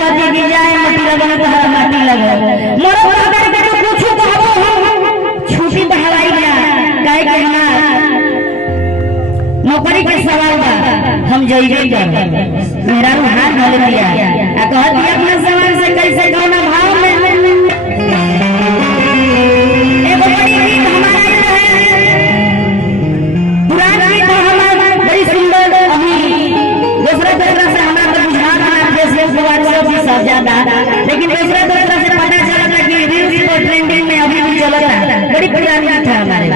कहती कि जाए मटी लगे तो हरा माटी लगे मोर अगर के तो कुछ कहबो छुट्टी तो हवाई ना काहे के हमार नौकरी के सवाल बा हम जइबे कर मेरा हाथ धले दिया आ कहती अपना सवाल से कैसे कौन भाव में एगो बड़ी गीत हमारा है पुराना गीत हमारा बड़ी सुंदर अभी दूसरा से हमारा तो बुझाना है फेसबुक व्हाट्सएप भी सब ज्यादा लेकिन दूसरा से पता चला था कि रील्स को ट्रेंडिंग में अभी भी चल रहा है बड़ी पुरानी गीत है हमारे